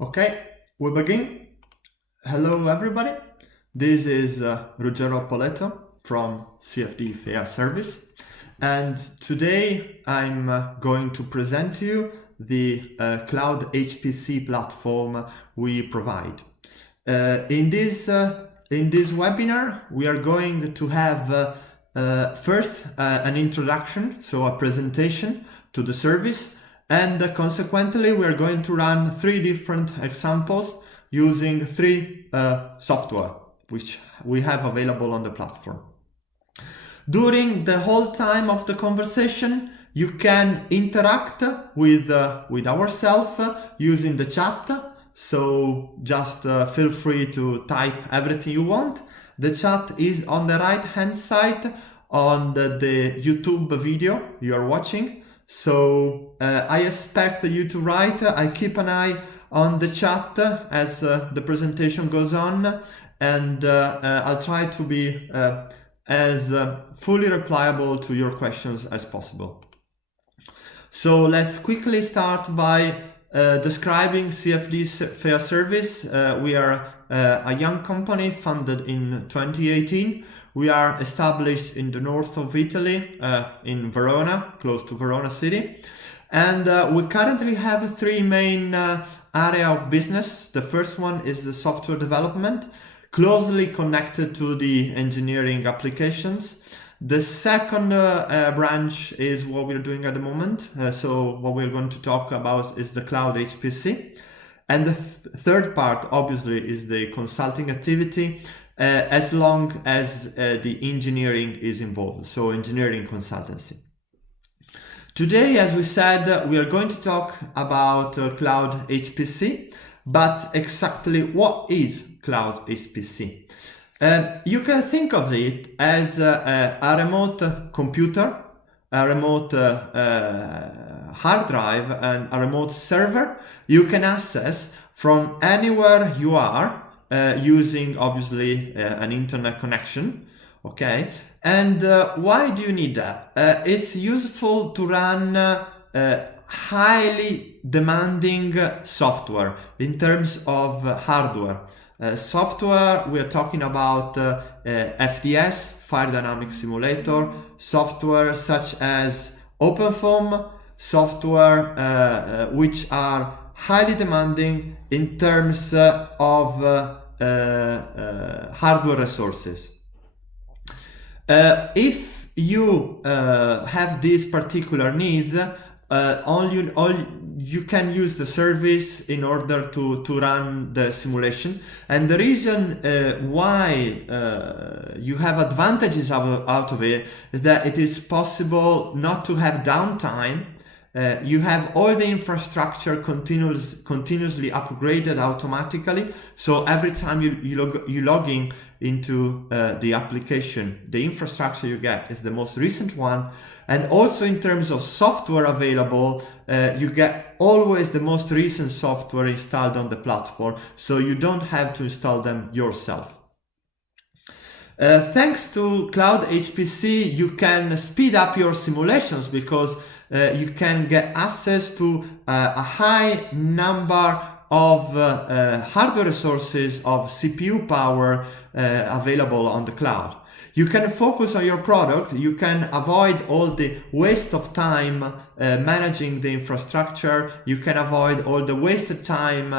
Okay, we begin. Hello everybody, this is Ruggero Poletto from CFD-FEA service, and today I'm going to present to you the cloud HPC platform we provide. In this webinar we are going to have first an introduction, so a presentation to the service, and consequently we are going to run 3 different examples using 3 software which we have available on the platform. During the whole time of the conversation you can interact with ourselves using the chat, so just feel free to type everything you want. The chat is on the right hand side on the YouTube video you are watching. So I expect you to write. I keep an eye on the chat as the presentation goes on, and I'll try to be as fully replyable to your questions as possible. So let's quickly start by describing CFD-FEA service. We are a young company founded in 2018. We are established in the north of Italy, in Verona, close to Verona city. And we currently have 3 main areas of business. The first one is the software development, closely connected to the engineering applications. The second branch is what we're doing at the moment. So what we're going to talk about is the cloud HPC. And the third part, obviously, is the consulting activity, as long as the engineering is involved, so engineering consultancy. Today, as we said, we are going to talk about cloud HPC, but exactly what is cloud HPC? You can think of it as a remote computer, a remote hard drive, and a remote server you can access from anywhere you are, using obviously an internet connection. Okay, and why do you need that? It's useful to run highly demanding software in terms of hardware. Software, we are talking about FDS, Fire Dynamic Simulator, software such as OpenFOAM, software which are highly demanding in terms of hardware resources. If you have these particular needs, you can use the service in order to run the simulation. And the reason why you have advantages out of it is that it is possible not to have downtime. You have all the infrastructure continuously upgraded automatically. So every time you log in into the application, the infrastructure you get is the most recent one. And also in terms of software available, you get always the most recent software installed on the platform, so you don't have to install them yourself. Thanks to Cloud HPC, you can speed up your simulations because you can get access to a high number of hardware resources of CPU power available on the cloud. You can focus on your product. You can avoid all the waste of time managing the infrastructure. You can avoid all the wasted time,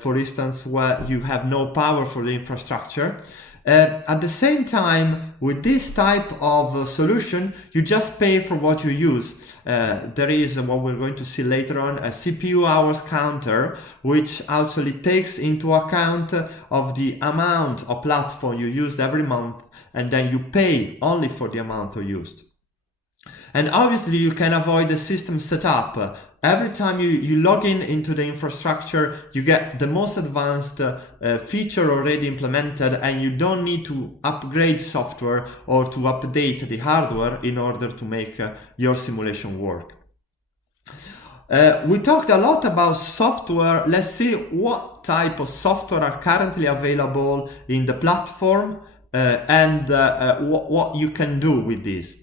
for instance, where you have no power for the infrastructure. At the same time, with this type of solution, you just pay for what you use. There is what we're going to see later on, a CPU hours counter, which actually takes into account of the amount of platform you used every month, and then you pay only for the amount you used. And obviously you can avoid the system setup. Every time you log in into the infrastructure, you get the most advanced feature already implemented, and you don't need to upgrade software or to update the hardware in order to make your simulation work. We talked a lot about software. Let's see what type of software are currently available in the platform and what you can do with this.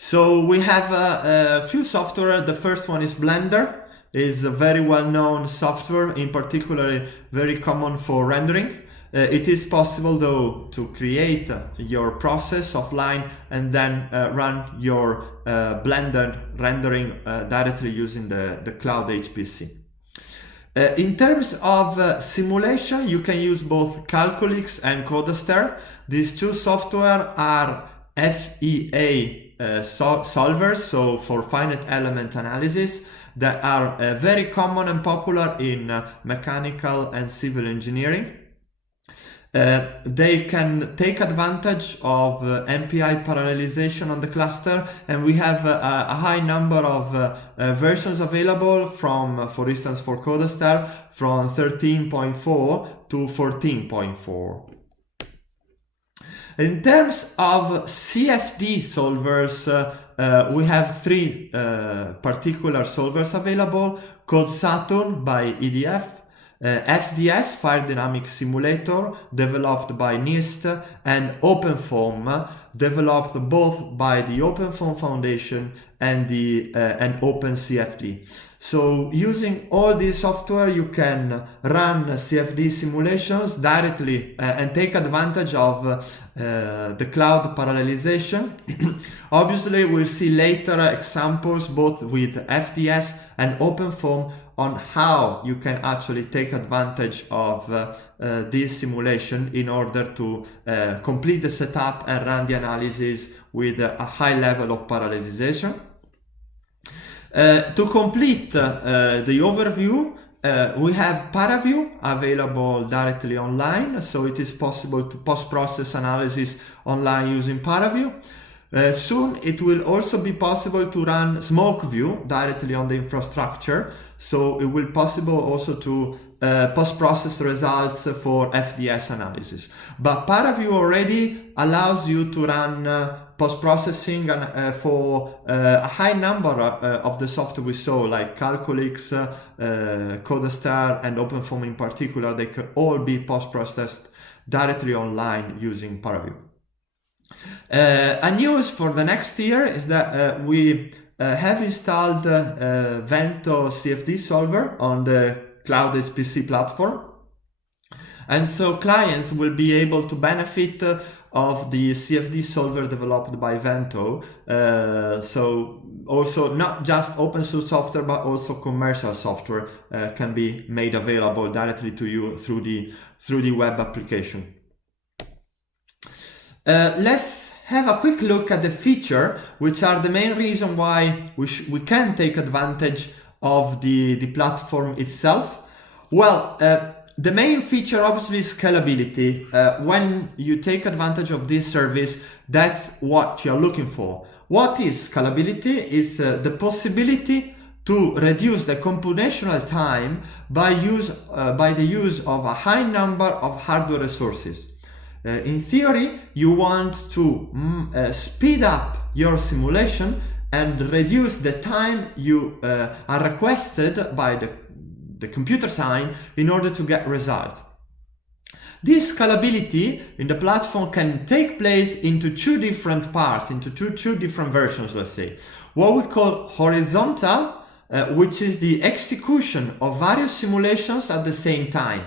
So we have a few software. The first one is Blender. is a very well-known software, in particular very common for rendering. It is possible though to create your process offline and then run your blended rendering directly using the cloud HPC. In terms of simulation, you can use both Calculix and Code Aster. These two software are FEA solvers, so for finite element analysis, that are very common and popular in mechanical and civil engineering. They can take advantage of MPI parallelization on the cluster, and we have a high number of versions available from, for instance, for Code Aster, from 13.4 to 14.4. In terms of CFD solvers, we have three particular solvers available: Code Saturne by EDF, FDS, Fire Dynamic Simulator, developed by NIST, and OpenFOAM, developed both by the OpenFOAM Foundation and the OpenCFD. So using all this software, you can run CFD simulations directly and take advantage of the cloud parallelization. Obviously, we'll see later examples both with FDS and OpenFOAM on how you can actually take advantage of this simulation in order to complete the setup and run the analysis with a high level of parallelization. To complete the overview, we have ParaView available directly online, so it is possible to post-process analysis online using ParaView. Soon it will also be possible to run SmokeView directly on the infrastructure, so it will be possible also to post-process results for FDS analysis. But ParaView already allows you to run post-processing for a high number of the software we saw, like Calculix, Code Aster, and OpenFOAM in particular. They can all be post-processed directly online using ParaView. A news for the next year is that we have installed Vento CFD solver on the Cloud HPC platform, and so clients will be able to benefit of the CFD solver developed by Vento. So also not just open source software, but also commercial software can be made available directly to you through the web application. Let's have a quick look at the feature, which are the main reason why we can take advantage of the platform itself. Well, the main feature obviously is scalability. When you take advantage of this service, that's what you're looking for. What is scalability? It's the possibility to reduce the computational time by the use of a high number of hardware resources. In theory, you want to speed up your simulation and reduce the time you are requested by the computer science in order to get results. This scalability in the platform can take place into two different parts, into two different versions, let's say. What we call horizontal, which is the execution of various simulations at the same time.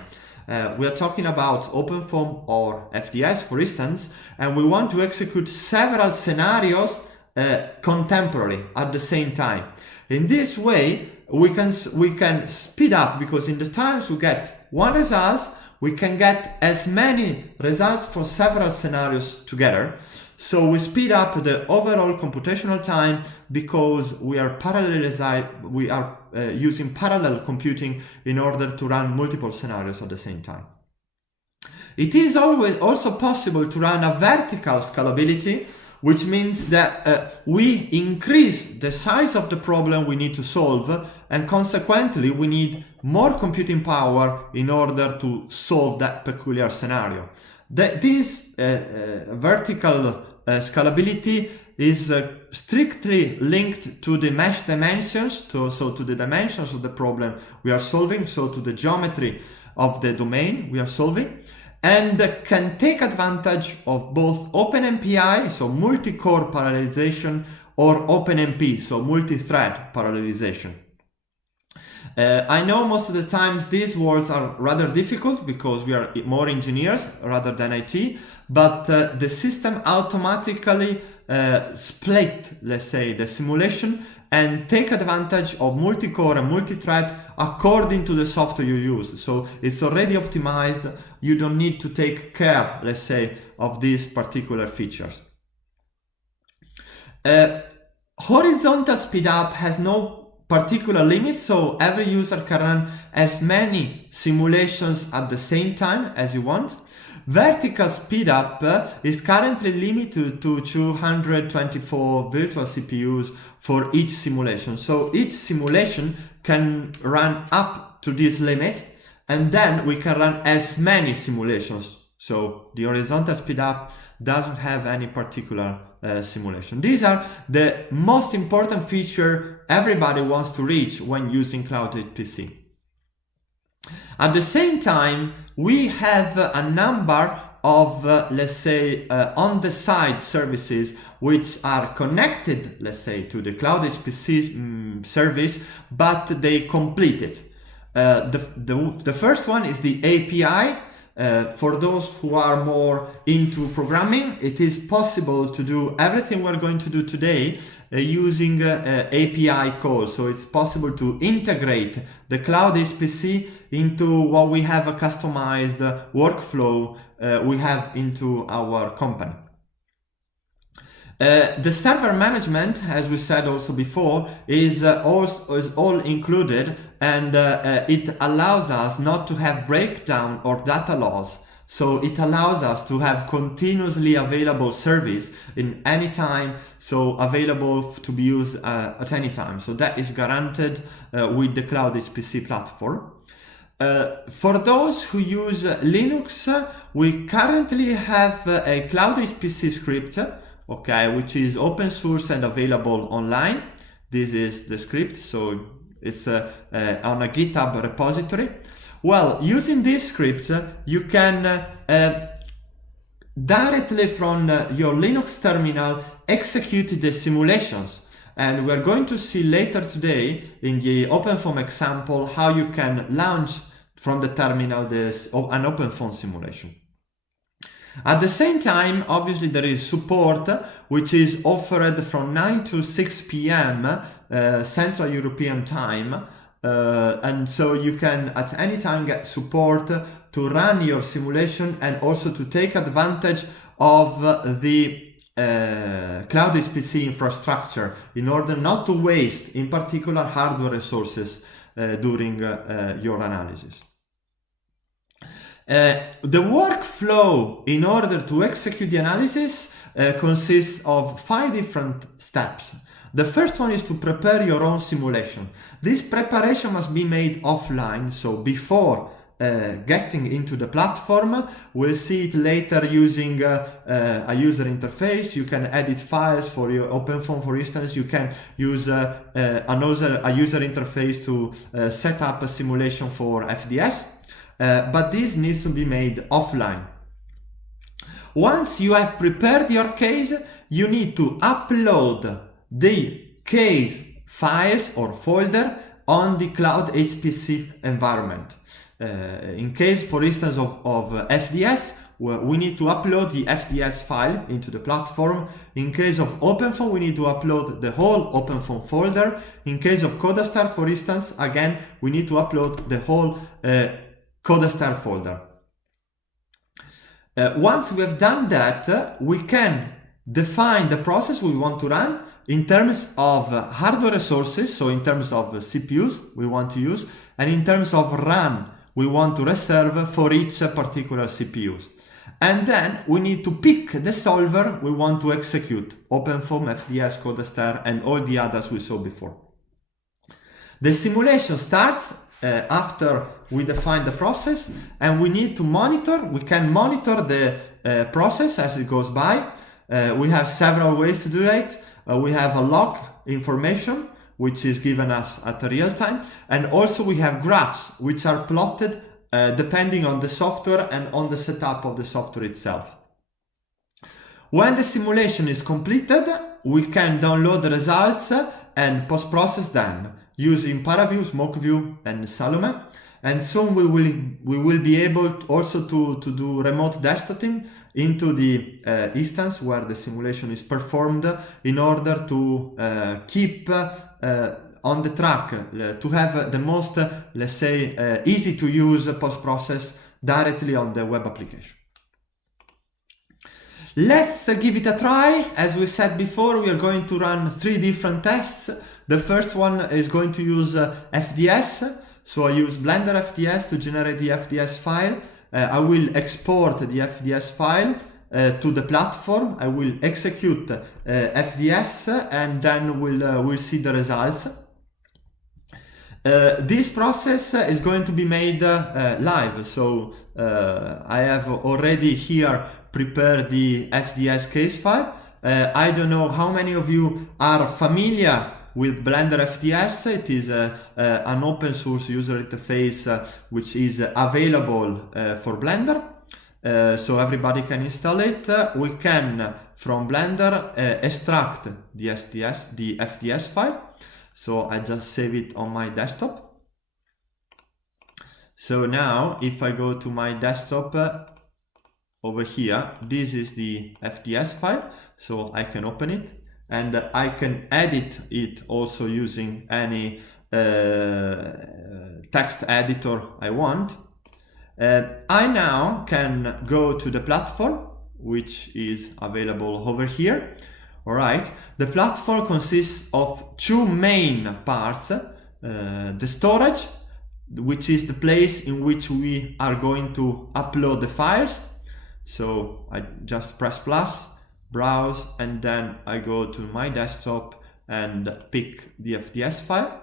We are talking about OpenFOAM or FDS, for instance, and we want to execute several scenarios contemporary at the same time. In this way, we can speed up, because in the times we get one result, we can get as many results for several scenarios together. So we speed up the overall computational time because we are using parallel computing in order to run multiple scenarios at the same time. It is also possible to run a vertical scalability, which means that we increase the size of the problem we need to solve, and consequently we need more computing power in order to solve that peculiar scenario. This vertical scalability is strictly linked to the mesh dimensions, to the dimensions of the problem we are solving, so to the geometry of the domain we are solving, and can take advantage of both OpenMPI, so multi-core parallelization, or OpenMP, so multi-thread parallelization. I know most of the times these words are rather difficult because we are more engineers rather than IT, but the system automatically split, let's say, the simulation and take advantage of multi-core and multi-thread according to the software you use. So it's already optimized. You don't need to take care, let's say, of these particular features. Horizontal speedup has no particular limits, so every user can run as many simulations at the same time as you want. Vertical speedup is currently limited to 224 virtual CPUs for each simulation. So each simulation can run up to this limit, and then we can run as many simulations. So the horizontal speedup doesn't have any particular simulation. These are the most important feature everybody wants to reach when using Cloud HPC. At the same time, we have a number of, let's say, on-the-side services which are connected, let's say, to the Cloud HPC service, but they complete it. The first one is the API. For those who are more into programming, it is possible to do everything we're going to do today using API calls. So it's possible to integrate the Cloud HPC into what we have a customized workflow we have into our company. The server management, as we said also before, is all included, and it allows us not to have breakdown or data loss. So it allows us to have continuously available service in any time, so available to be used at any time. So that is guaranteed with the Cloud HPC platform. For those who use Linux, we currently have a Cloud HPC script, okay, which is open source and available online. This is the script, so it's on a GitHub repository. Well, using this script, you can directly from your Linux terminal execute the simulations. And we're going to see later today in the OpenFOAM example how you can launch from the terminal an OpenFOAM simulation. At the same time, obviously there is support, which is offered from 9 to 6 p.m. Central European time. And so you can at any time get support to run your simulation and also to take advantage of the Cloud HPC infrastructure in order not to waste, in particular, hardware resources during your analysis. The workflow in order to execute the analysis consists of 5 different steps. The first one is to prepare your own simulation. This preparation must be made offline, so before getting into the platform. We'll see it later using a user interface. You can edit files for your OpenFOAM, for instance. You can use a user interface to set up a simulation for FDS. But this needs to be made offline. Once you have prepared your case, you need to upload the case files or folder on the Cloud HPC environment. In case, for instance, of FDS, we need to upload the FDS file into the platform. In case of OpenFOAM, we need to upload the whole OpenFOAM folder. In case of Code Aster, for instance, again, we need to upload the whole Code Aster folder. Once we have done that, we can define the process we want to run in terms of hardware resources, so in terms of CPUs we want to use, and in terms of RAM we want to reserve for each particular CPUs. And then we need to pick the solver we want to execute, OpenFOAM, FDS, Code Aster, and all the others we saw before. The simulation starts after we define the process, and we need to monitor. We can monitor the process as it goes by. We have several ways to do it. We have a log information, which is given us at real time, and also we have graphs, which are plotted depending on the software and on the setup of the software itself. When the simulation is completed, we can download the results and post-process them. using ParaView, SmokeView, and Salome. And soon we will be able also to do remote desktoping into the instance where the simulation is performed, in order to keep on the track, to have the most, let's say, easy to use post-process directly on the web application. Let's give it a try. As we said before, we are going to run 3 different tests. The first one is going to use FDS. So I use Blender FDS to generate the FDS file. I will export the FDS file to the platform. I will execute FDS, and then we'll see the results. This process is going to be made live. So I have already here prepared the FDS case file. I don't know how many of you are familiar with Blender FDS. It is an open source user interface which is available for Blender. So everybody can install it. We can, from Blender, extract the FDS file. So I just save it on my desktop. So now if I go to my desktop, over here, this is the FDS file. So I can open it, and I can edit it also using any text editor I want. I now can go to the platform, which is available over here. All right, the platform consists of 2 main parts. The storage, which is the place in which we are going to upload the files. So I just press plus, browse, and then I go to my desktop and pick the FDS file.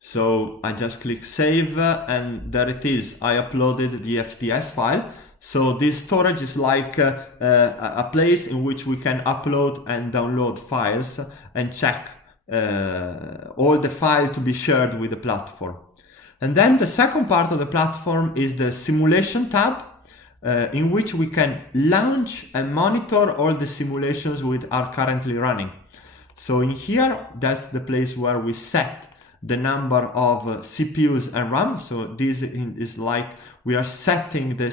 So I just click save, and there it is. I uploaded the FDS file. So this storage is like a place in which we can upload and download files and check all the files to be shared with the platform. And then the second part of the platform is the simulation tab, in which we can launch and monitor all the simulations which are currently running. So in here, that's the place where we set the number of CPUs and RAM. So this is like we are setting the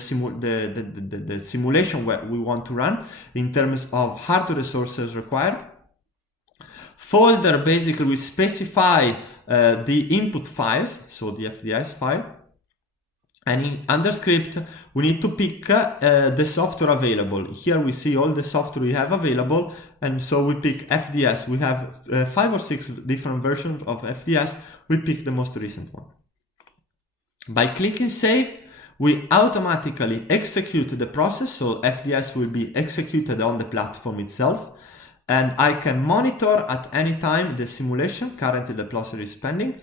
simulation where we want to run in terms of hardware resources required. Folder, basically we specify the input files, so the FDS file. And under script, we need to pick the software available. Here we see all the software we have available, and so we pick FDS. We have 5 or 6 different versions of FDS. We pick the most recent one. By clicking save, we automatically execute the process, so FDS will be executed on the platform itself, and I can monitor at any time the simulation. Currently the process is pending.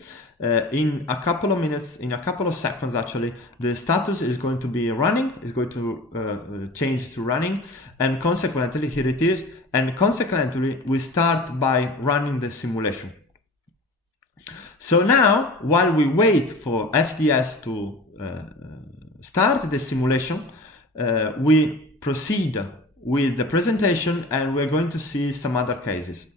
In a couple of minutes, in a couple of seconds actually, the status is going to be running, is going to change to running, and consequently, here it is, and consequently we start by running the simulation. So now, while we wait for FDS to start the simulation, we proceed with the presentation, and we're going to see some other cases.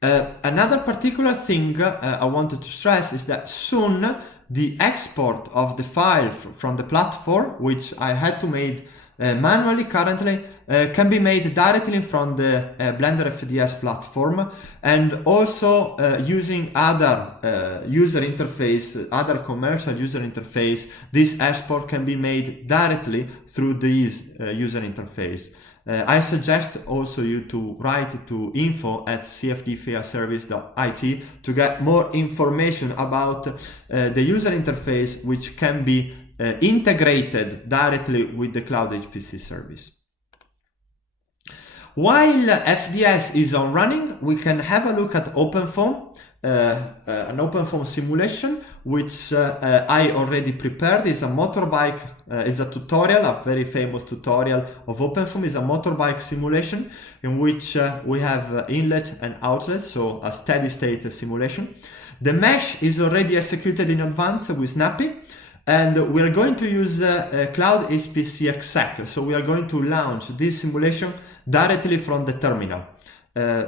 Another particular thing I wanted to stress is that soon the export of the file from the platform, which I had to make manually currently, can be made directly from the Blender FDS platform, and also using other user interface, other commercial user interface. This export can be made directly through this user interface. I suggest also you to write to info@cfd-FEA-service.it to get more information about the user interface, which can be integrated directly with the Cloud HPC service. While FDS is on running, we can have a look at OpenFOAM, an OpenFOAM simulation, which I already prepared. It's a motorbike, is a tutorial, a very famous tutorial of OpenFOAM. Is a motorbike simulation in which we have inlet and outlet, so a steady state simulation. The mesh is already executed in advance with Snappy, And we are going to use Cloud HPC exec. So we are going to launch this simulation directly from the terminal.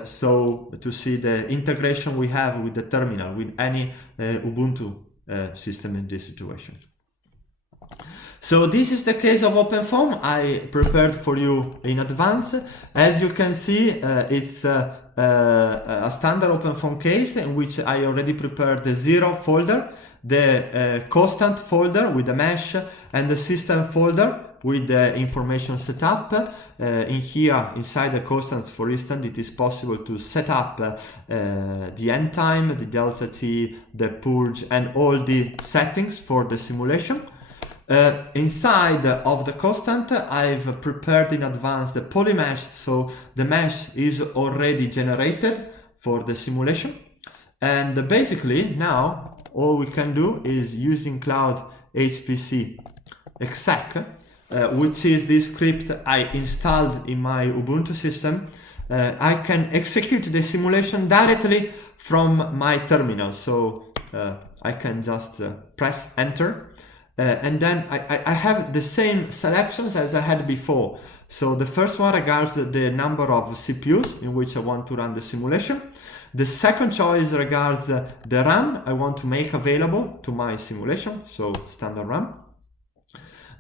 So to see the integration we have with the terminal, with any Ubuntu system in this situation. So this is the case of OpenFOAM I prepared for you in advance. As you can see, it's a standard OpenFOAM case in which I already prepared the 0 folder, the constant folder with the mesh, and the system folder with the information setup. In here, inside the constants, for instance, it is possible to set up the end time, the delta t, the purge, and all the settings for the simulation. Inside of the constant, I've prepared in advance the polymesh, so the mesh is already generated for the simulation. And basically now all we can do is using Cloud HPC exec, which is this script I installed in my Ubuntu system. I can execute the simulation directly from my terminal. So I can just press enter. And then I have the same selections as I had before. So the first one regards the number of CPUs in which I want to run the simulation. The second choice regards the RAM I want to make available to my simulation, so standard RAM.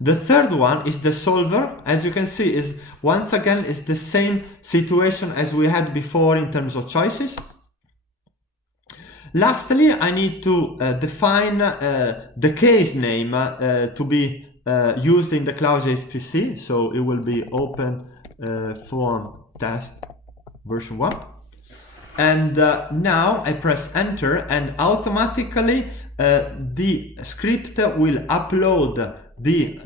The third one is the solver. As you can see, is once again is the same situation as we had before in terms of choices. Lastly, I need to define the case name to be used in the Cloud HPC. So it will be OpenFOAM test version 1. And now I press enter, and automatically the script will upload the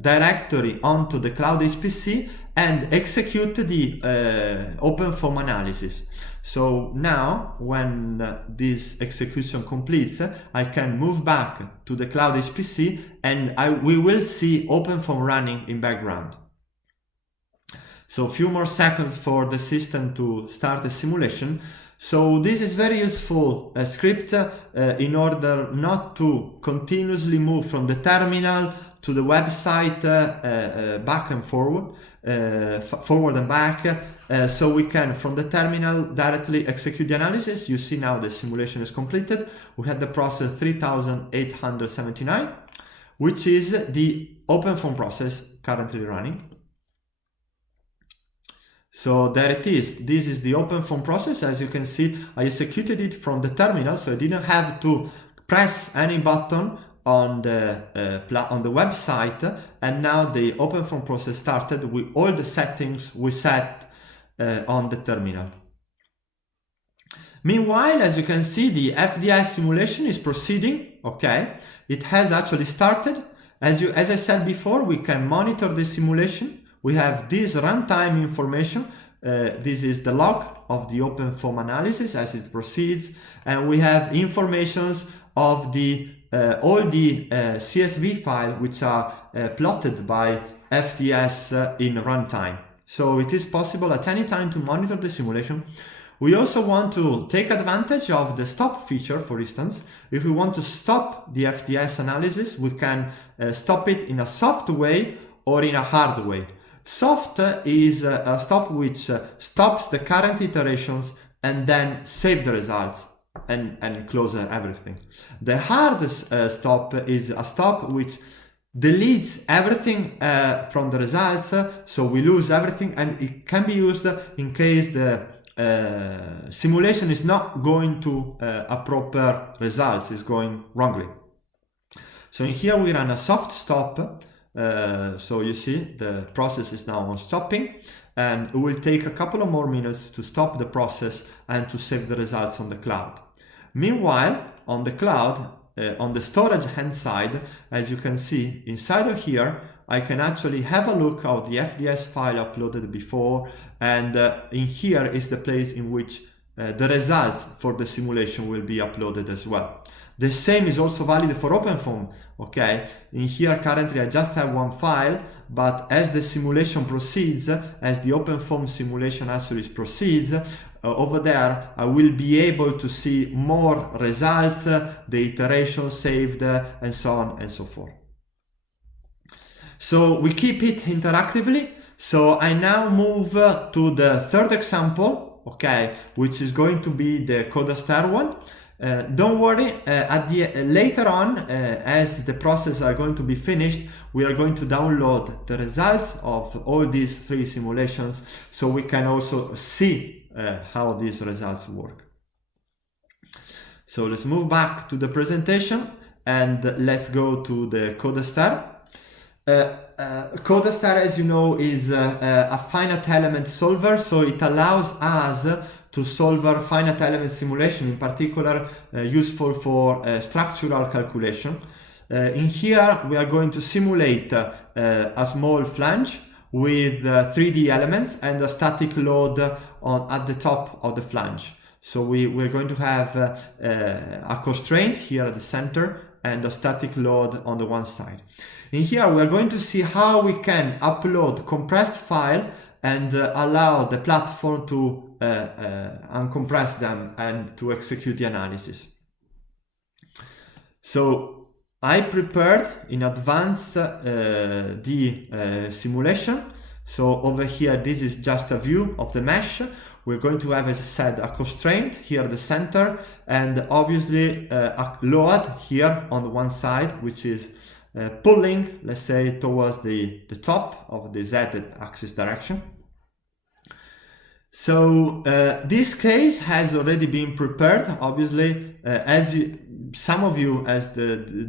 directory onto the Cloud HPC and execute the OpenFOAM analysis. So now when this execution completes, I can move back to the Cloud HPC and we will see OpenFOAM running in background. So a few more seconds for the system to start the simulation. So this is very useful script in order not to continuously move from the terminal to the website back and forward, forward and back. So we can, from the terminal, directly execute the analysis. You see now the simulation is completed. We had the process 3879, which is the OpenFOAM process currently running. So there it is. This is the OpenFOAM process. As you can see, I executed it from the terminal, so I didn't have to press any button on the website, and now the OpenFOAM process started with all the settings we set on the terminal. Meanwhile, as you can see, the FDS simulation is proceeding. Okay, it has actually started. As I said before, we can monitor the simulation. We have this runtime information. This is the log of the OpenFOAM analysis as it proceeds, and we have informations of the all the CSV file which are plotted by FDS in runtime. So it is possible at any time to monitor the simulation. We also want to take advantage of the stop feature. For instance, if we want to stop the FDS analysis, we can stop it in a soft way or in a hard way. Soft is a stop which stops the current iterations and then save the results and close everything. The hard stop is a stop which deletes everything from the results, so we lose everything, and it can be used in case the simulation is not going to a proper results, is going wrongly. So in here we run a soft stop. So you see the process is now on stopping, and it will take a couple of more minutes to stop the process and to save the results on the cloud. Meanwhile, on the cloud, on the storage hand side, as you can see inside of here, I can actually have a look at the FDS file uploaded before, and in here is the place in which the results for the simulation will be uploaded as well. The same is also valid for OpenFOAM. Okay, in here currently I just have one file, but as the simulation proceeds, as the OpenFOAM simulation actually proceeds, over there, I will be able to see more results, the iteration saved, and so on and so forth. So we keep it interactively. So I now move to the third example, okay, which is going to be the Code Aster one. Don't worry, later on, as the processes are going to be finished, we are going to download the results of all these 3 simulations, so we can also see how these results work. So let's move back to the presentation and let's go to the Code Aster. Code Aster, as you know, is a finite element solver, so it allows us to solve a finite element simulation, in particular useful for structural calculation. In here we are going to simulate a small flange with 3D elements and a static load at the top of the flange. So we're going to have a constraint here at the center and a static load on the one side. In here we are going to see how we can upload compressed file and allow the platform to uncompress them and to execute the analysis. So I prepared in advance the simulation. So over here, this is just a view of the mesh. We're going to have, as I said, a constraint here at the center, and obviously a load here on the one side, which is pulling, let's say, towards the top of the z-axis direction. So this case has already been prepared, obviously, some of you,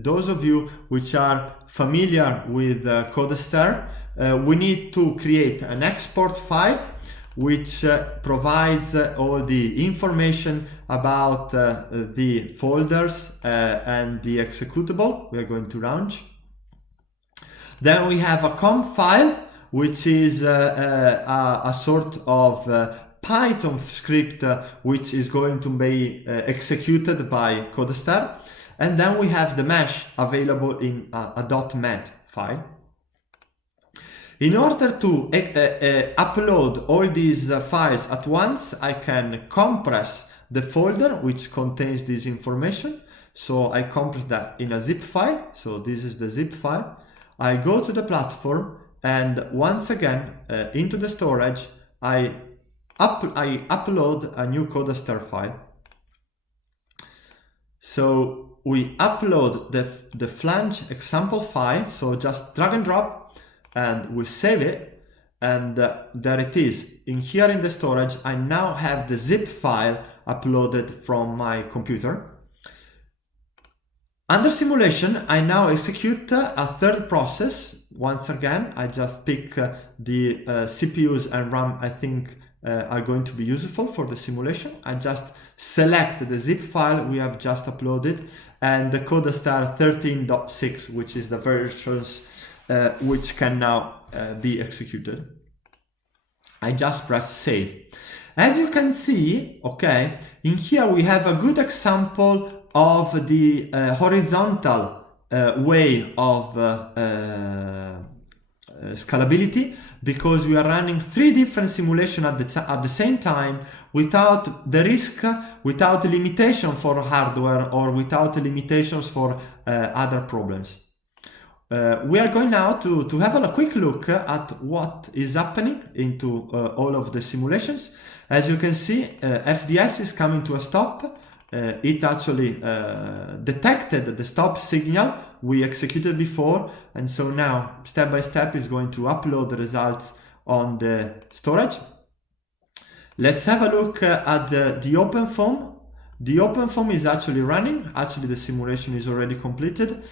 those of you which are familiar with Code Aster, we need to create an export file which provides all the information about the folders and the executable we are going to launch. Then we have a com file, which is a sort of Python script which is going to be executed by Code Aster. And then we have the mesh available in a .met file. In order to upload all these files at once, I can compress the folder which contains this information. So I compress that in a zip file. So this is the zip file. I go to the platform, and once again into the storage, I upload a new Code Aster file. So we upload the flange example file. So just drag and drop, and we save it, and there it is. In here in the storage, I now have the zip file uploaded from my computer. Under simulation, I now execute a third process. Once again, I just pick the CPUs and RAM I think are going to be useful for the simulation. I just select the zip file we have just uploaded and the Code Aster 13.6, which is the versions which can now be executed. I just press save. As you can see, okay, in here we have a good example of the horizontal way of scalability, because we are running 3 different simulations at the same time without the risk, without limitation for hardware or without limitations for other problems. We are going now to have a quick look at what is happening into all of the simulations. As you can see, FDS is coming to a stop. It actually detected the stop signal we executed before, and so now step by step is going to upload the results on the storage. Let's have a look at the OpenFOAM. The OpenFOAM is actually running. Actually, the simulation is already completed.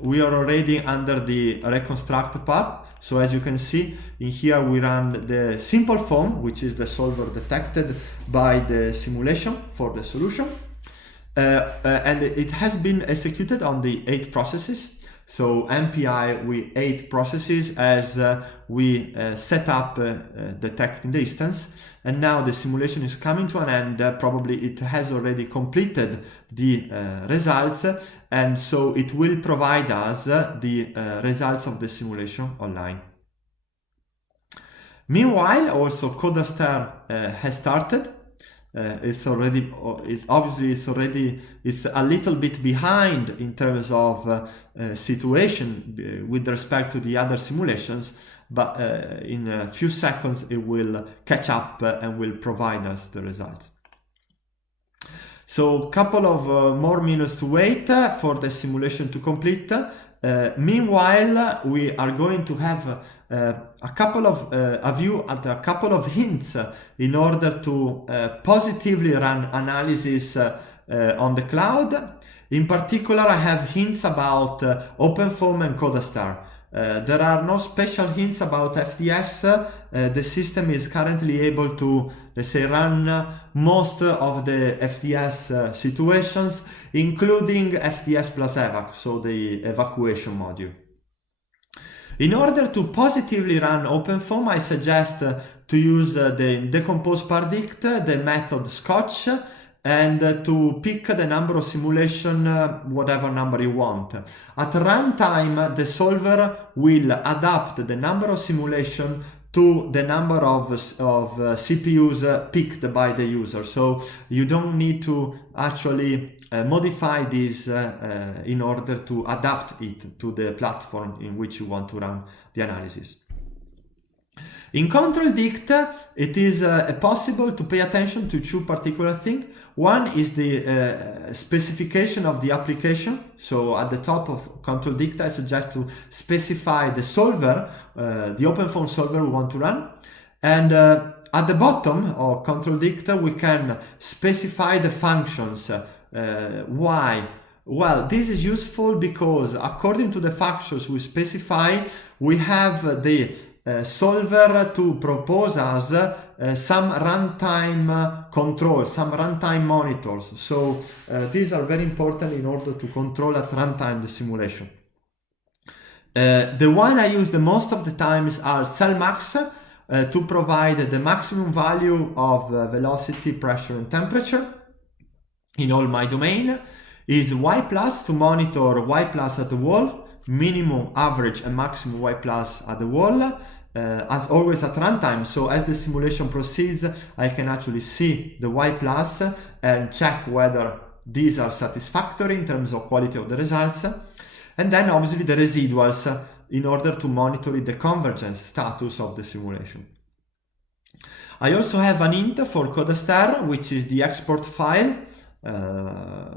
We are already under the reconstruct part. So as you can see, in here we run the simple foam, which is the solver detected by the simulation for the solution. And it has been executed on the 8 processes. So MPI with 8 processes as we set up detecting the instance. And now the simulation is coming to an end. Probably it has already completed the results, and so it will provide us the results of the simulation online. Meanwhile, also Code Aster has started. it's a little bit behind in terms of situation with respect to the other simulations, but in a few seconds it will catch up and will provide us the results. So a couple of more minutes to wait for the simulation to complete. Meanwhile, we are going to have a couple of hints in order to positively run analysis on the cloud. In particular, I have hints about OpenFOAM and Code Aster. There are no special hints about FDS. The system is currently able to, let's say, run most of the FDS situations, including FDS plus evac, so the evacuation module. In order to positively run OpenFOAM, I suggest to use the decompose predict, the method Scotch, and to pick the number of simulation, whatever number you want. At runtime, the solver will adapt the number of simulation to the number of CPUs picked by the user. So you don't need to actually modify this in order to adapt it to the platform in which you want to run the analysis. In control-dict, it is possible to pay attention to two particular things. One is the specification of the application. So at the top of control-dict, I suggest to specify the solver, the OpenFOAM solver we want to run. And at the bottom of control-dict, we can specify the functions. Why? Well, this is useful because according to the functions we specify, we have the solver to propose us some runtime control, some runtime monitors. So these are very important in order to control at runtime the simulation. The one I use the most of the times are CellMax to provide the maximum value of velocity, pressure and temperature in all my domain. Is Y plus to monitor Y plus at the wall, minimum, average and maximum Y plus at the wall, as always at runtime. So as the simulation proceeds, I can actually see the Y plus and check whether these are satisfactory in terms of quality of the results. And then obviously the residuals in order to monitor the convergence status of the simulation. I also have an int for Code Aster, which is the export file,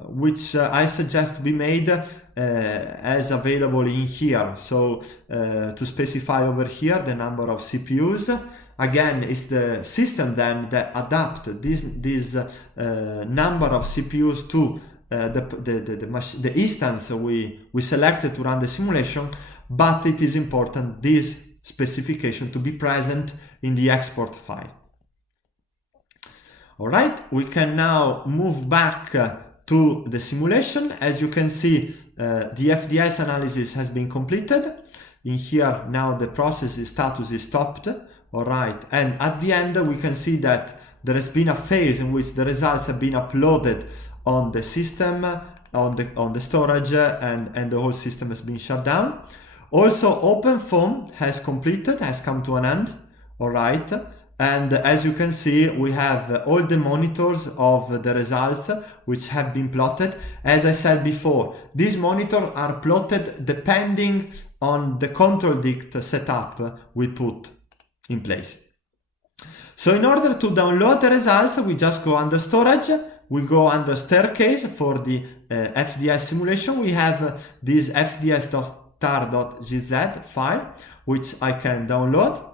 which I suggest to be made as available in here. So to specify over here the number of CPUs. Again, it's the system then that adapt this number of CPUs to the instance we selected to run the simulation, but it is important this specification to be present in the export file. All right, we can now move back to the simulation. As you can see, the FDS analysis has been completed. In here now the process status is stopped. All right, and at the end we can see that there has been a phase in which the results have been uploaded on the system, on the storage, and the whole system has been shut down. Also, OpenFOAM has completed, has come to an end. All right. And as you can see, we have all the monitors of the results which have been plotted. As I said before, these monitors are plotted depending on the control-dict setup we put in place. So in order to download the results, we just go under storage, we go under staircase for the FDS simulation. We have this fds.tar.gz file, which I can download.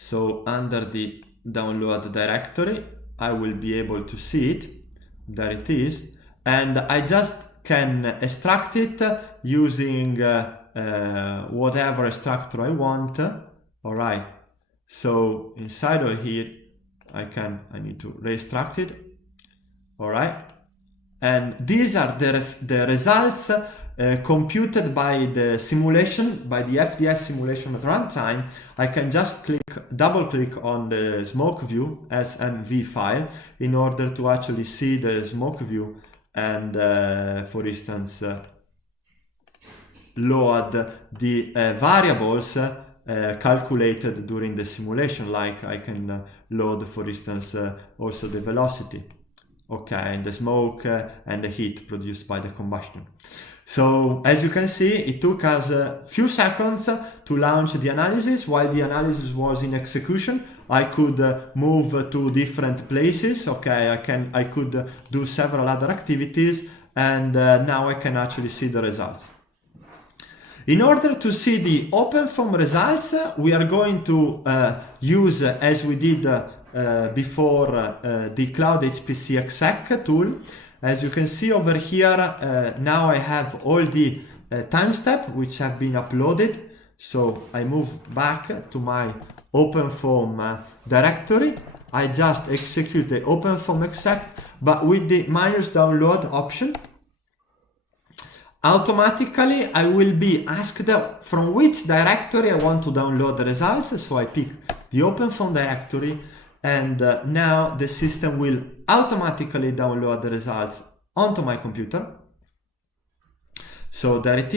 So under the download directory, I will be able to see it. There it is. And I just can extract it using whatever extractor I want. All right. So inside of here, I need to re-extract it. All right. And these are the results computed by the simulation, by the FDS simulation at runtime. I can just double click on the smoke view SMV file in order to actually see the smoke view and for instance load the variables calculated during the simulation, like I can load, for instance, also the velocity, okay, the smoke and the heat produced by the combustion. So as you can see, it took us a few seconds to launch the analysis. While the analysis was in execution, I could move to different places, okay, I could do several other activities, and now I can actually see the results. In order to see the OpenFOAM results, we are going to use, as we did before, the Cloud HPC exec tool. As you can see over here, now I have all the time steps which have been uploaded. So I move back to my OpenFOAM directory. I just execute the OpenFOAM exec, but with the -download option. Automatically, I will be asked from which directory I want to download the results. So I pick the OpenFOAM directory, and now the system will automatically download the results onto my computer. So there it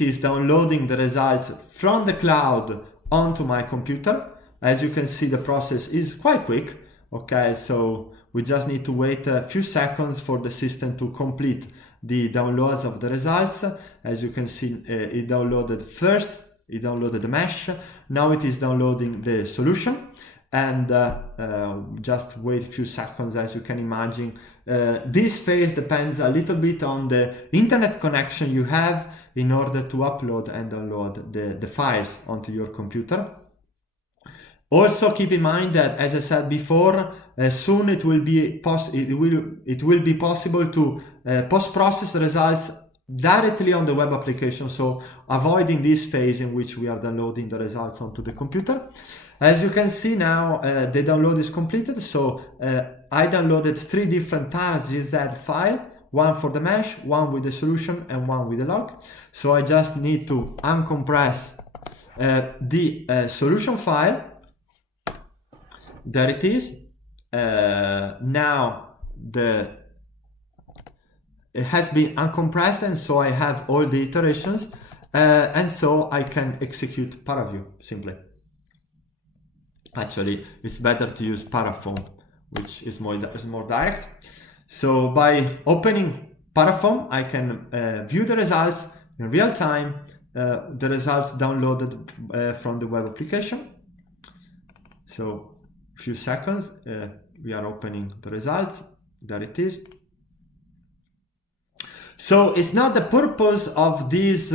is downloading the results from the cloud onto my computer. As you can see, the process is quite quick. Okay, so we just need to wait a few seconds for the system to complete the downloads of the results. As you can see, it downloaded first, it downloaded the mesh, now it is downloading the solution, and just wait a few seconds. As you can imagine, this phase depends a little bit on the internet connection you have in order to upload and download the files onto your computer. Also keep in mind that, as I said before, soon it will be possible to post-process the results directly on the web application, so avoiding this phase in which we are downloading the results onto the computer. As you can see now, the download is completed. So I downloaded 3 different TAR-GZ files, one for the mesh, one with the solution, and one with the log. So I just need to uncompress the solution file. There it is. Now it has been uncompressed, and so I have all the iterations, and so I can execute ParaView simply. Actually, it's better to use ParaFOAM, which is more direct. So by opening ParaFOAM, I can view the results in real time, the results downloaded from the web application. So a few seconds, we are opening the results. There it is. So it's not the purpose of this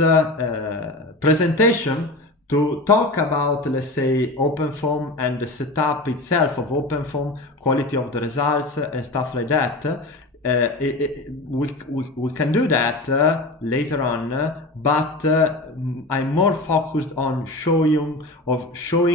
presentation to talk about, let's say, OpenFOAM and the setup itself of OpenFOAM, quality of the results and stuff like that. We can do that later on, but I'm more focused on showing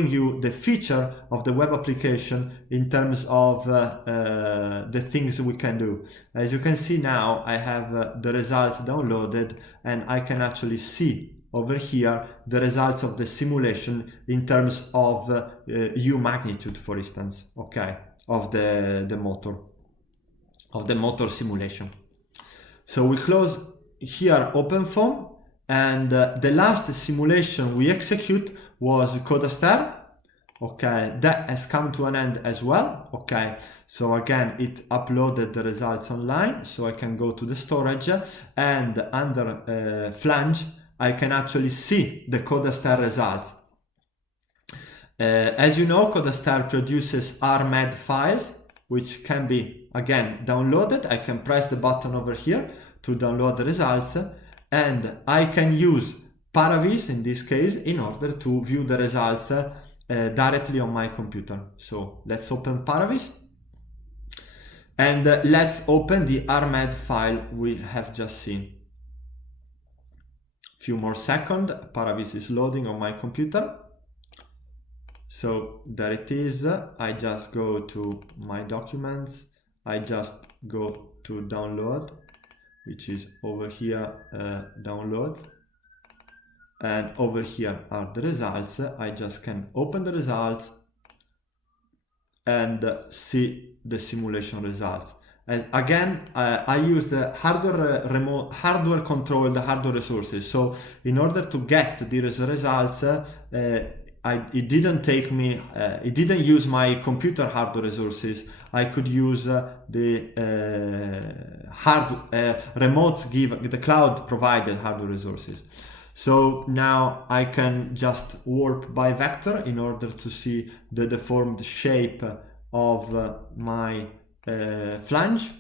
you the feature of the web application in terms of the things we can do. As you can see now, I have the results downloaded, and I can actually see over here the results of the simulation in terms of U magnitude, for instance, okay, of the motor simulation. So we close here OpenFOAM, and the last simulation we execute was Code Aster. Okay, that has come to an end as well. Okay, so again, it uploaded the results online, so I can go to the storage, and under Flange I can actually see the Code Aster results. As you know, Code Aster produces RMED files, which can be again downloaded. I can press the button over here to download the results, and I can use ParaVis in this case in order to view the results directly on my computer. So let's open ParaVis, and let's open the RMED file we have just seen. Few more seconds, ParaVis is loading on my computer. So there it is. I just go to my documents, I just go to download, which is over here, downloads, and over here are the results. I just can open the results and see the simulation results. And again, I use the hardware controlled hardware resources. So in order to get these results, it didn't take me, it didn't use my computer hardware resources. I could use the the cloud provided hardware resources. So now I can just warp by vector in order to see the deformed shape of my flange.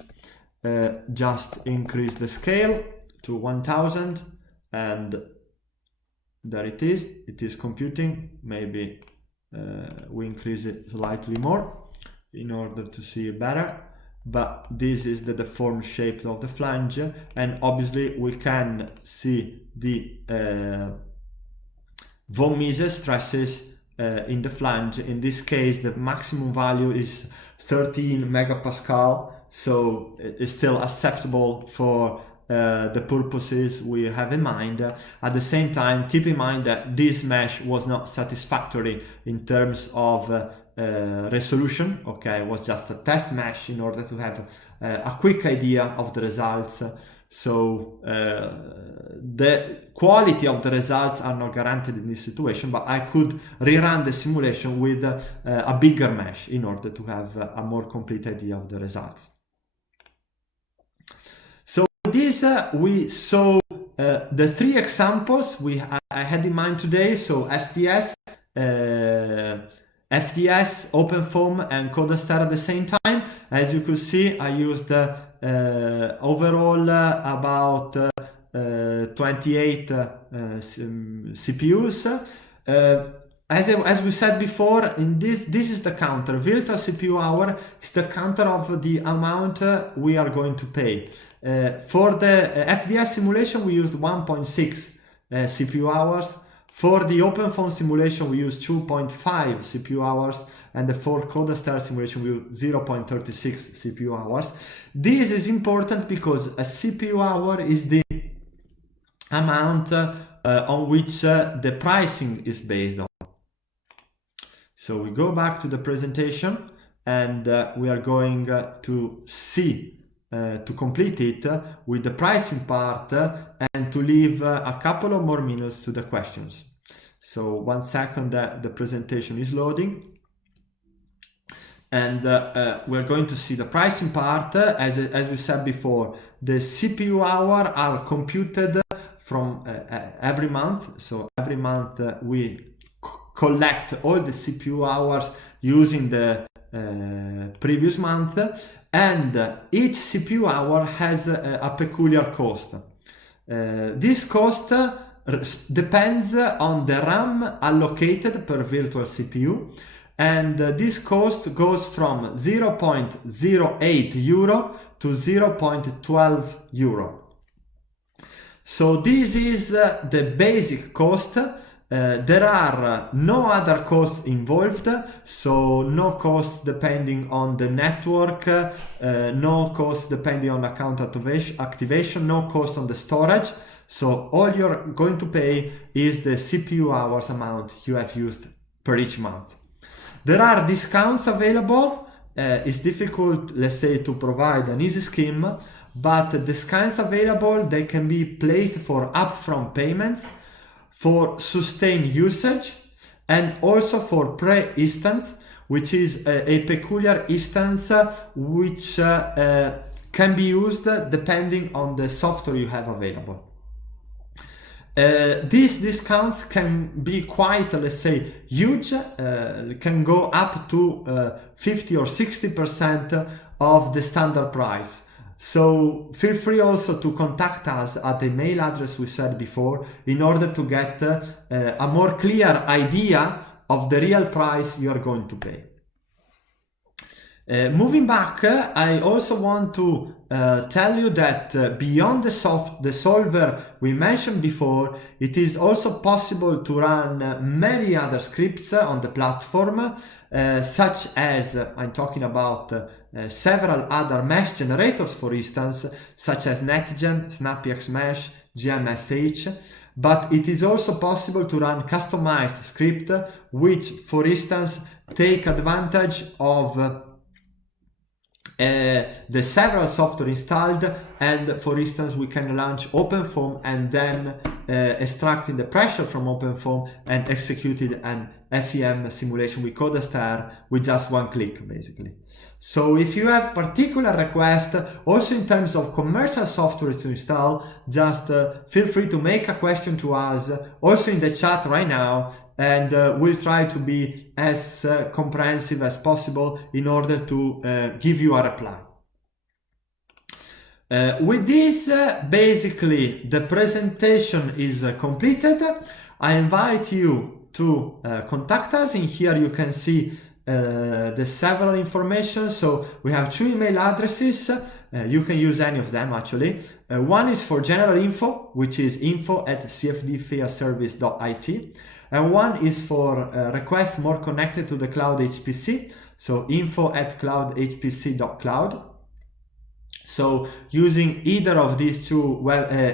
Just increase the scale to 1000 and there it is computing. Maybe we increase it slightly more in order to see it better, but this is the deformed shape of the flange, and obviously we can see the von Mises stresses in the flange. In this case the maximum value is 13 megapascal, so it's still acceptable for the purposes we have in mind. At the same time, keep in mind that this mesh was not satisfactory in terms of resolution. Okay, it was just a test mesh in order to have a quick idea of the results. So the quality of the results are not guaranteed in this situation, but I could rerun the simulation with a bigger mesh in order to have a more complete idea of the results. So this we saw the three examples I had in mind today. So FDS, OpenFOAM and Code Aster at the same time. As you could see, I used overall about 28 CPUs. As we said before, in this is the counter. Virtual CPU hour is the counter of the amount we are going to pay. For the FDS simulation, we used 1.6 CPU hours. For the OpenFOAM simulation, we used 2.5 CPU hours, and for Code Aster simulation, we used 0.36 CPU hours. This is important because a CPU hour is the amount on which the pricing is based on. So we go back to the presentation, and we are going to see to complete it with the pricing part and to leave a couple of more minutes to the questions. So 1 second, the presentation is loading, and we're going to see the pricing part. As we said before, the CPU hour are computed from every month. So every month we collect all the CPU hours using the previous month, and each CPU hour has a peculiar cost. This cost depends on the RAM allocated per virtual CPU, and this cost goes from 0.08 euro to 0.12 euro. So this is the basic cost. There are no other costs involved, so no costs depending on the network, no costs depending on account activation, no cost on the storage. So all you're going to pay is the CPU hours amount you have used per each month. There are discounts available. It's difficult, let's say, to provide an easy scheme, but the discounts available, they can be placed for upfront payments, for sustained usage, and also for pre-instance, which is a peculiar instance which can be used depending on the software you have available. These discounts can be quite, let's say, huge, can go up to 50 or 60% of the standard price. So feel free also to contact us at the mail address we said before in order to get a more clear idea of the real price you are going to pay. Moving back, I also want to tell you that beyond the solver we mentioned before, it is also possible to run many other scripts on the platform, such as I'm talking about several other mesh generators, for instance, such as NetGen, SnappyXMesh, GMSH. But it is also possible to run customized script, which, for instance, take advantage of the several software installed, and for instance we can launch OpenFOAM and then extracting the pressure from OpenFOAM and executing an FEM simulation with Code Aster with just one click, basically. So if you have particular requests, also in terms of commercial software to install, just feel free to make a question to us, also in the chat right now, and we'll try to be as comprehensive as possible in order to give you a reply. With this, basically, the presentation is completed. I invite you to contact us. In here you can see the several information. So we have 2 email addresses. You can use any of them actually. One is for general info, which is info@cfd-FEA-service.it, and one is for requests more connected to the cloud HPC, so info@cloudhpc.cloud. So using either of these 2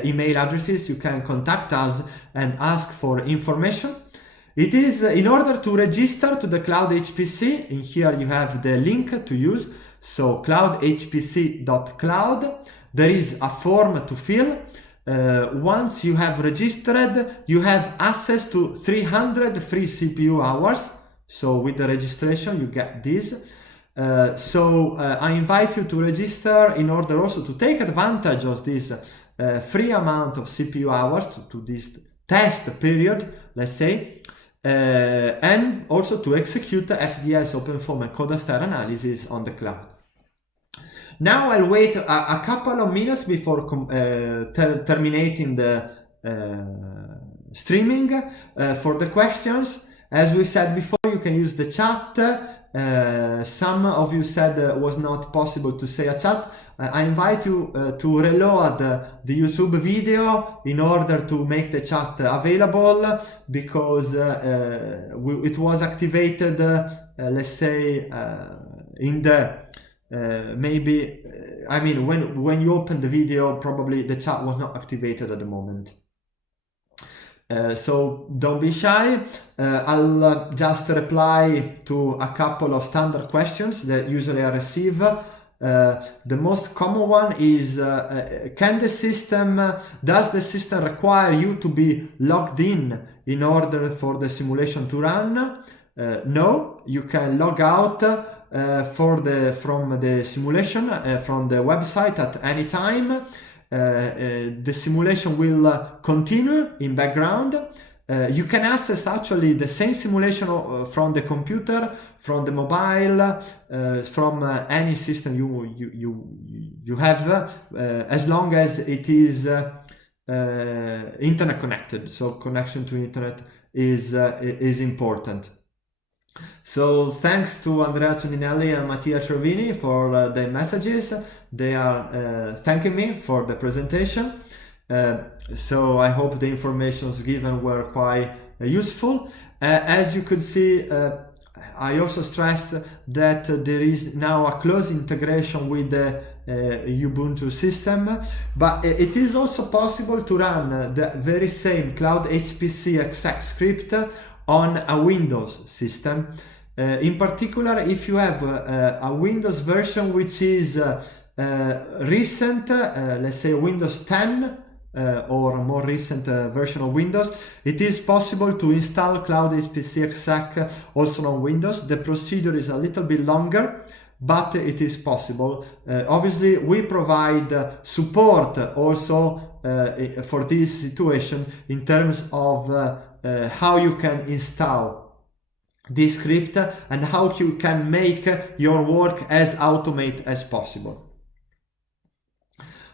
email addresses, you can contact us and ask for information. It is in order to register to the Cloud HPC. In here you have the link to use, so cloudhpc.cloud. There is a form to fill. Once you have registered, you have access to 300 free CPU hours. So with the registration you get this. So I invite you to register in order also to take advantage of this free amount of CPU hours to this test period, let's say. And also to execute the FDS, OpenFOAM and Code Aster analysis on the cloud. Now I'll wait a couple of minutes before terminating the streaming for the questions. As we said before, you can use the chat. Some of you said it was not possible to say a chat. I invite you to reload the YouTube video in order to make the chat available, because it was activated, let's say, in the maybe, I mean, when you open the video, probably the chat was not activated at the moment. So don't be shy. I'll just reply to a couple of standard questions that usually I receive. The most common one is, does the system require you to be logged in order for the simulation to run? No, you can log out from the simulation from the website at any time. The simulation will continue in background. You can access actually the same simulation from the computer, from the mobile, from any system you have, as long as it is internet connected. So connection to internet is important. So thanks to Andrea Toninelli and Mattia Cervini for the messages. They are thanking me for the presentation. So I hope the information given were quite useful. As you could see, I also stressed that there is now a close integration with the Ubuntu system, but it is also possible to run the very same Cloud HPC exec script on a Windows system. In particular, if you have a Windows version which is recent, let's say Windows 10 or a more recent version of Windows, it is possible to install Cloud HPC exec also on Windows. The procedure is a little bit longer, but it is possible. Obviously, we provide support also for this situation in terms of how you can install this script and how you can make your work as automated as possible.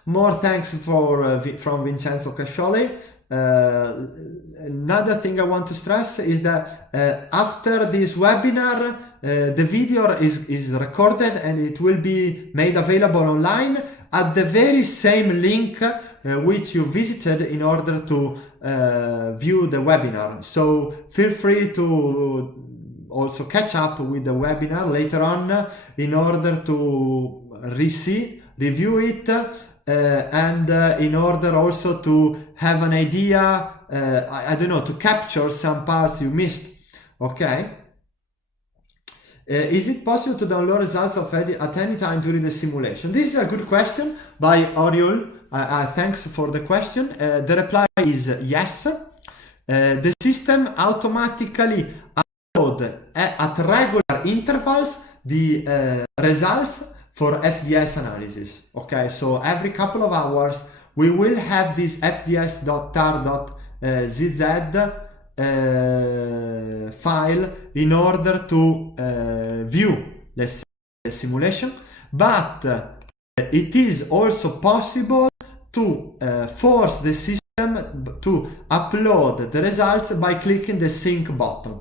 More thanks from Vincenzo Cascioli. Another thing I want to stress is that after this webinar, the video is recorded and it will be made available online at the very same link which you visited in order to view the webinar. So feel free to also catch up with the webinar later on in order to review it, and in order also to have an idea, I don't know, to capture some parts you missed. Okay. Is it possible to download results of at any time during the simulation? This is a good question by Oriol. Thanks for the question. The reply is yes. The system automatically upload at regular intervals the results for FDS analysis. Okay, so every couple of hours we will have this fds.tar.zz file in order to view, let's say, the simulation, but it is also possible to force the system to upload the results by clicking the sync button.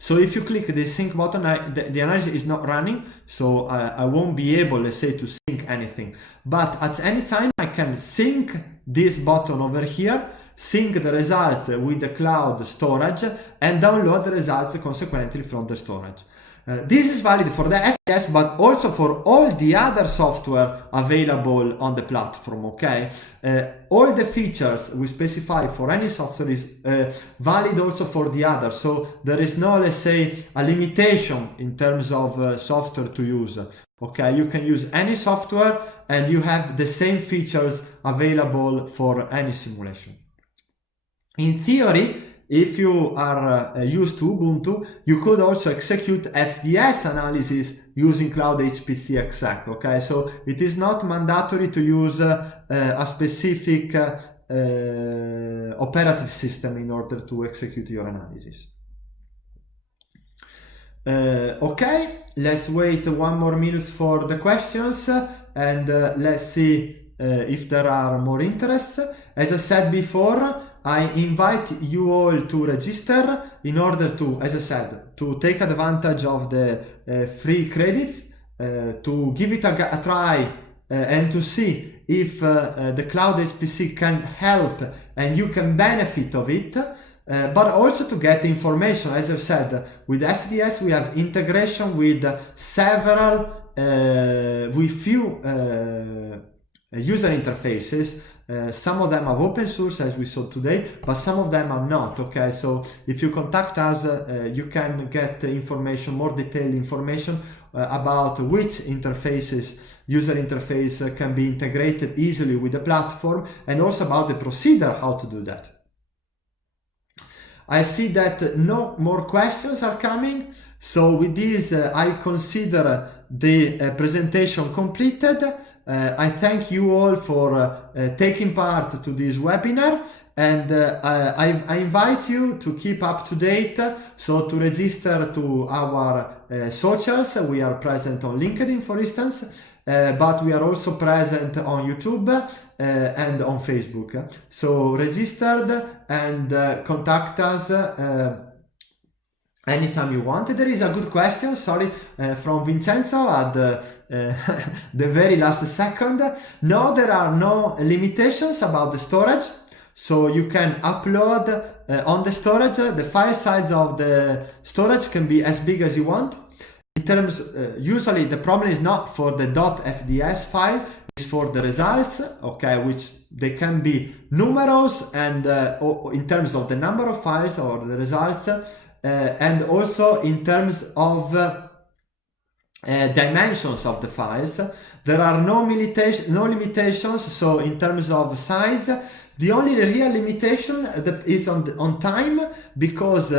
So if you click the sync button, the analysis is not running, so I won't be able, let's say, to sync anything. But at any time I can sync this button over here, sync the results with the cloud storage, and download the results consequently from the storage. This is valid for the FDS, but also for all the other software available on the platform, okay? All the features we specify for any software is valid also for the others. So there is no, let's say, a limitation in terms of software to use, okay? You can use any software and you have the same features available for any simulation. In theory, if you are used to Ubuntu, you could also execute FDS analysis using Cloud HPC exec, okay? So it is not mandatory to use a specific operative system in order to execute your analysis. Okay, let's wait 1 more minute for the questions and let's see if there are more interests. As I said before, I invite you all to register in order to, as I said, to take advantage of the free credits, to give it a try and to see if the Cloud HPC can help and you can benefit of it, but also to get information. As I said, with FDS we have integration with several, with few user interfaces. Some of them are open source, as we saw today, but some of them are not, okay? So if you contact us, you can get information, more detailed information about which interfaces, user interface can be integrated easily with the platform, and also about the procedure, how to do that. I see that no more questions are coming, so with this I consider the presentation completed. I thank you all for taking part to this webinar, and I invite you to keep up to date. So to register to our socials, we are present on LinkedIn, for instance, but we are also present on YouTube and on Facebook. So registered and contact us anytime you want. There is a good question, sorry, from Vincenzo at the very last second. No, there are no limitations about the storage. So you can upload on the storage, the file size of the storage can be as big as you want. In terms, usually the problem is not for the .fds file, it's for the results, okay, which they can be numerous and in terms of the number of files or the results, and also in terms of dimensions of the files. There are no limitations, so in terms of size, the only real limitation is on time, because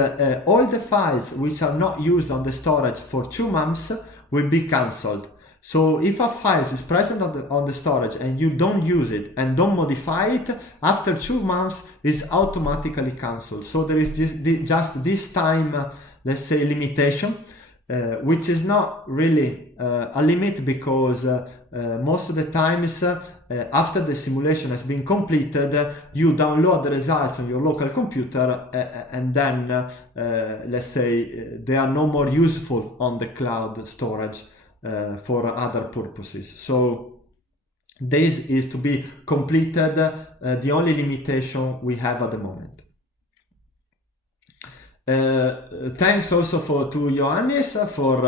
all the files which are not used on the storage for 2 months will be cancelled. So if a file is present on the storage and you don't use it and don't modify it, after 2 months is automatically cancelled. So there is just this time, let's say, limitation, which is not really a limit, because most of the times after the simulation has been completed, you download the results on your local computer and then let's say they are no more useful on the cloud storage for other purposes. So this is to be completed, the only limitation we have at the moment. Thanks also to Johannes for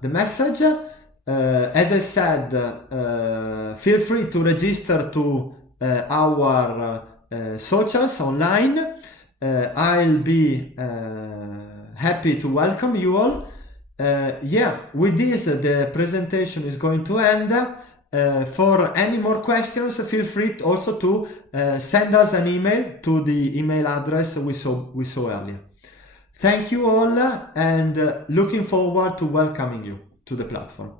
the message. As I said, feel free to register to our socials online. I'll be happy to welcome you all. Yeah, with this the presentation is going to end. For any more questions, feel free also to send us an email to the email address we saw earlier. Thank you all, and looking forward to welcoming you to the platform.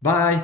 Bye!